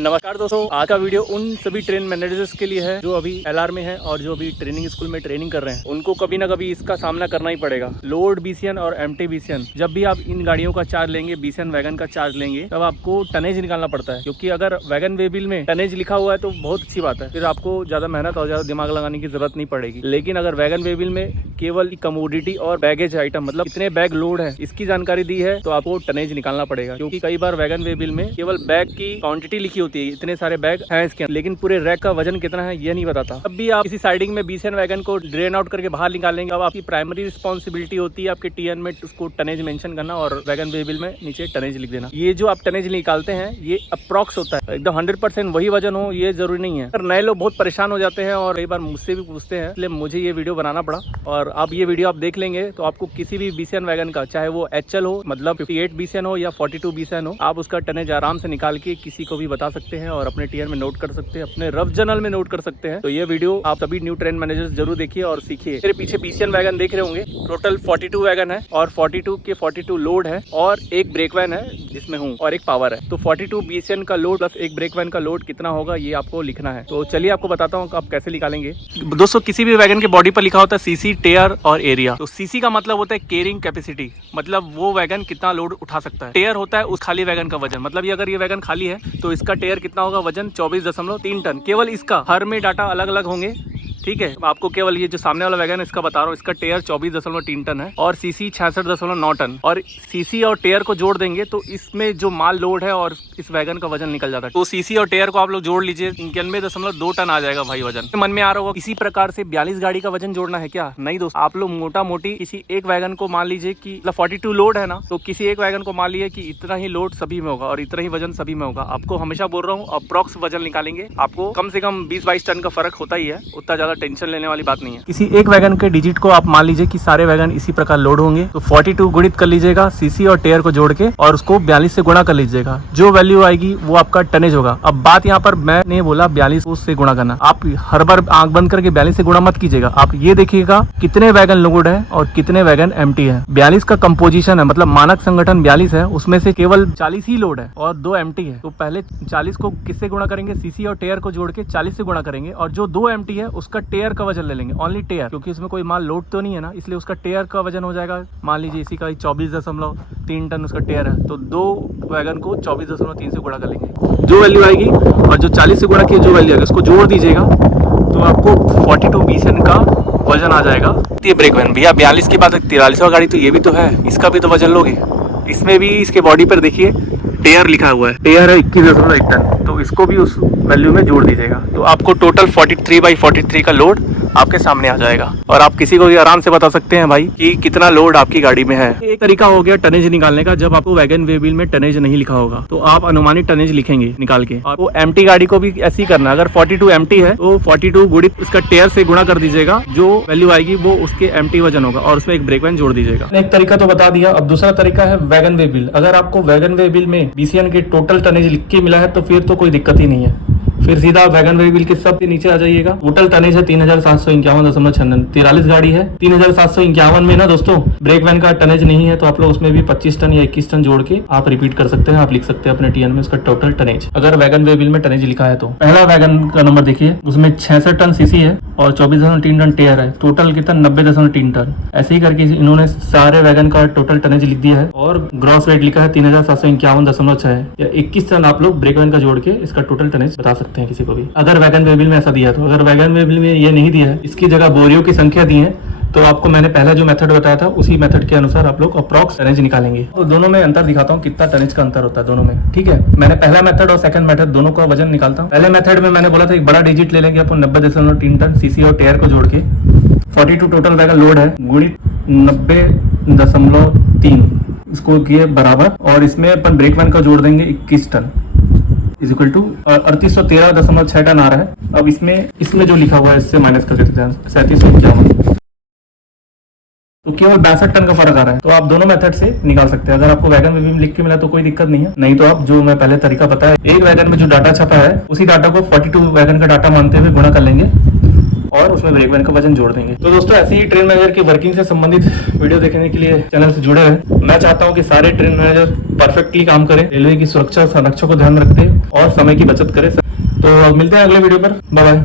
नमस्कार दोस्तों, आज का वीडियो उन सभी ट्रेन मैनेजर्स के लिए है जो अभी एलआर में है और जो अभी ट्रेनिंग स्कूल में ट्रेनिंग कर रहे हैं। उनको कभी ना कभी इसका सामना करना ही पड़ेगा। लोड बीसीएन और एम्प्टी बीसीएन, जब भी आप इन गाड़ियों का चार्ज लेंगे, बीसीएन वैगन का चार्ज लेंगे, तब आपको टनेज निकालना पड़ता है। क्योंकि अगर वैगन वे बिल में टनेज लिखा हुआ है तो बहुत अच्छी बात है, फिर आपको ज्यादा मेहनत और ज्यादा दिमाग लगाने की जरूरत नहीं पड़ेगी। लेकिन अगर वैगन वे बिल में केवल कमोडिटी और बैगेज आइटम, मतलब कितने बैग लोड है, इसकी जानकारी दी है तो आपको टनेज निकालना पड़ेगा। क्योंकि कई बार वैगन वे बिल में केवल बैग की क्वांटिटी लिखी होती है, इतने सारे बैग है इसके, लेकिन पूरे रैक का वजन कितना है ये नहीं बताता। तब भी आप किसी साइडिंग में बीसीएन वैगन को ड्रेन आउट करके बाहर निकालेंगे, अब आपकी प्राइमरी रिस्पॉन्सिबिलिटी होती है आपके टीएन में उसको टनेज मेंशन करना और वैगन वे बिल में नीचे टनेज लिख देना। ये जो आप टनेज निकालते हैं ये अप्रॉक्स होता है, एकदम 100% वही वजन हो ये जरूरी नहीं है। पर नए लोग बहुत परेशान हो जाते हैं और कई बार मुझसे भी पूछते हैं, इसलिए मुझे ये वीडियो बनाना पड़ा। और अब ये वीडियो आप देख लेंगे तो आपको किसी भी बीसीएन वैगन का, चाहे वो एचएल हो, मतलब 58 बीसीएन हो या 42 बीसीएन हो, आप उसका टनेज आराम से निकाल के किसी को भी बता सकते हैं और अपने टीएन में नोट कर सकते हैं, अपने रफ जर्नल में नोट कर सकते हैं। तो ये वीडियो आप सभी न्यू ट्रेन मैनेजर्स जरूर देखिए और सीखिए। मेरे पीछे बीसीएन वैगन देख रहे होंगे, टोटल 42 वैगन है और 42 के 42 लोड है और एक ब्रेक वैन है जिसमें हूँ और एक पावर है। तो 42 बीसीएन का लोड प्लस एक ब्रेक वैन का लोड कितना होगा ये आपको लिखना है। तो चलिए आपको बताता हूँ आप कैसे निकालेंगे। दोस्तों, किसी भी वैगन के बॉडी पर लिखा होता है सीसी, टेयर और एरिया। तो सीसी का मतलब होता है कैरिंग कैपेसिटी, मतलब वो वैगन कितना लोड उठा सकता है। टेयर होता है उस खाली वैगन का वजन, मतलब ये अगर ये वैगन खाली है तो इसका टेयर कितना होगा, वजन 24.3 टन। केवल इसका, हर में डाटा अलग अलग होंगे, ठीक है। आपको केवल ये जो सामने वाला वैगन है इसका बता रहा हूँ, इसका टेयर 24.3 टन है और सीसी 66.9 टन। और सीसी और टेयर को जोड़ देंगे तो इसमें जो माल लोड है और इस वैगन का वजन निकल जाता है। तो सीसी और टेयर को आप लोग जोड़ लीजिए, 91.2 टन आ जाएगा भाई वजन। मन में आ रहा होगा इसी प्रकार से 42 गाड़ी का वजन जोड़ना है क्या? नहीं दोस्त, आप लोग मोटा मोटी किसी एक वैगन को मान लीजिए कि 42 लोड है ना, तो किसी एक वैगन को मान लीजिए कि इतना ही लोड सभी में होगा और इतना ही वजन सभी में होगा। आपको हमेशा बोल रहा हूँ अप्रॉक्स वजन निकालेंगे, आपको कम से कम 20-22 टन का फर्क होता ही है, उतना ज्यादा टेंशन लेने वाली बात नहीं है। किसी एक वैगन के डिजिट को आप मान लीजिए कि सारे वैगन इसी प्रकार लोड होंगे, तो 42 गुणित कर लीजिएगा सीसी और टेयर को जोड़ के और उसको 42 से गुणा कर लीजिएगा। जो वैल्यू आएगी वो आपका टनेज होगा। अब बात यहाँ पर मैंने बोला 42 से गुणा करना, आप हर बार आंख बंद करके 42 से गुणा मत कीजिएगा। आप ये देखिएगा कितने वैगन लोड है और कितने वैगन एम्प्टी है। 42 का कंपोजिशन है, मतलब मानक संगठन 42 है, उसमें से केवल 40 ही लोड है और 2 एम्प्टी है। तो पहले 40 को किससे गुणा करेंगे, सीसी और टेयर को जोड़ के 40 से गुणा करेंगे और जो 2 एम्प्टी है उसका टेयर का वजन ले लेंगे, ओनली टेयर, क्योंकि इसमें कोई माल लोड तो नहीं है ना, इसलिए उसका टेयर का वजन हो जाएगा, मान लीजिए इसी का 24.3 टन उसका टेयर है, तो 2 वैगन को 24.3 से गुणा कर लेंगे, जो वैल्यू आएगी और जो 40 से गुणा की जो वैल्यू आएगी उसको जोड़ दीजिएगा तो आपको 42 बीसीएन का वजन आ जाएगा। ये ब्रेक वैन भैया 42 की बात है, 43वां गाड़ी तो ये भी तो है, इसका भी तो वजन लोगे। इसमें भी इसके बॉडी पर देखिए टेयर लिखा हुआ है, टेयर है 21.1 टन, तो इसको भी उस वैल्यू में जोड़ दीजिएगा तो आपको टोटल 43/43 का लोड आपके सामने आ जाएगा। और आप किसी को भी आराम से बता सकते हैं भाई कि कितना लोड आपकी गाड़ी में है। एक तरीका हो गया टनेज निकालने का, जब आपको वैगन वे बिल में टनेज नहीं लिखा होगा तो आप अनुमानित टनेज लिखेंगे निकाल के। और वो एम्प्टी गाड़ी को भी ऐसे ही करना, अगर 42 एम्प्टी है तो 42 गुणित उसका टेयर से गुणा कर दीजिएगा, जो वैल्यू आएगी वो उसके एम्प्टी वजन होगा और उसमें एक ब्रेक वैन जोड़ दीजिएगा। एक तरीका तो बता दिया, अब दूसरा तरीका है वैगन वे बिल। अगर आपको वैगन वे बिल में बीसीएन के टोटल टनेज लिख के मिला है तो फिर तो कोई दिक्कत ही नहीं है, फिर सीधा वैगन वे बिल के सबसे नीचे आ जाइएगा। टोटल टनेज है 3751.96, 43 गाड़ी है। 3751 में ना दोस्तों ब्रेक वैन का टनेज नहीं है तो आप लोग उसमें भी 25 टन या 21 टन जोड़ के आप रिपीट कर सकते हैं, आप लिख सकते हैं अपने टीएन में उसका टोटल टनेज, अगर वैगन वे बिल में टनेज लिखा है तो। पहला वैगन का नंबर देखिए, उसमें 66 टन सीसी है और 24.3 टन टेयर है, टोटल कितना 90.3 टन। ऐसे ही करके इन्होंने सारे वैगन का टोटल टनेज लिख दिया है और ग्रॉस वेट लिखा है 3751.6 या 21 टन। आप लोग ब्रेक वैन का जोड़ के इसका टोटल टनेज बता सकते हैं किसी को भी, अगर वैगन वे बिल में ऐसा दिया तो। अगर वैगन वे बिल में ये नहीं दिया है, इसकी जगह बोरियों की संख्या दी है, तो आपको मैंने पहला जो मेथड बताया था उसी मेथड के अनुसार आप लोग अप्रॉक्स टनेज निकालेंगे। तो दोनों में अंतर दिखाता हूँ कितना टनेज का अंतर होता है दोनों में, ठीक है। मैंने पहला मेथड और सेकंड मेथड दोनों का वजन निकालता हूँ। पहले मेथड में मैंने बोला था एक बड़ा डिजिट ले लेंगे अपन 90.3 टन सीसी और टेयर को जोड़ के, 42 टोटल वैगन लोड है गुणित 90.3 इसको किए बराबर, और इसमें अपन ब्रेक वैन का जोड़ देंगे 21 ton is equal to 3813.6 ton आ रहा है। अब इसमें जो लिखा हुआ है इससे माइनस कर देते हैं 3751। तो केवल 62 टन का फर्क आ रहा है। तो आप दोनों मेथड से निकाल सकते हैं। अगर आपको वैगन में भी लिख के मिला तो कोई दिक्कत नहीं है, नहीं तो आप जो मैं पहले तरीका बताया, एक वैगन में जो डाटा छपा है उसी डाटा को 42 वैगन का डाटा मानते हुए गुणा कर लेंगे और उसमें ब्रेक वैन का वजन जोड़ देंगे। तो दोस्तों ऐसे ही ट्रेन मैनेजर की वर्किंग से संबंधित वीडियो देखने के लिए चैनल से जुड़े रहे। मैं चाहता हूँ कि सारे ट्रेन मैनेजर परफेक्टली काम करें, रेलवे की सुरक्षा संरक्षण को ध्यान रखते और समय की बचत करें। तो मिलते हैं अगले वीडियो पर। Bye bye.